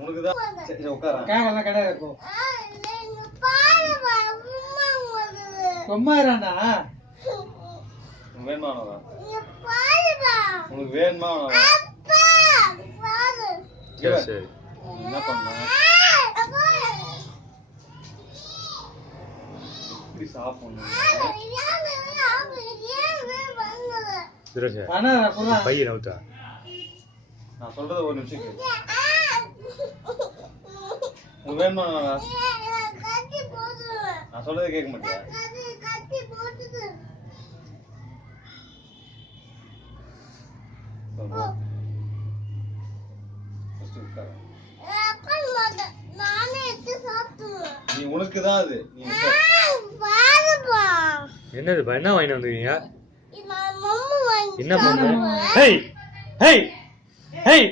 உனக்கு தான். சரி உட்கார. கேங்கெல்லாம் கிடையாது போ. சும்மா இருடா. வேணுமா உனக்கு வேணுமா? சரி என்ன பண்ண? இப்படி சாப்பிடணும். பையன் நவுத்தா. நான் சொல்றது ஒரு நிமிஷம் கேளு. உனக்கு வேணுமா? நான் சொல்றதை கேட்க மாட்டியா? நீ உனக்கு தான் அது. என்னதுப்பா என்ன வாங்கி வந்துருக்கீங்க? என்ன பண்ண? Hey hey hey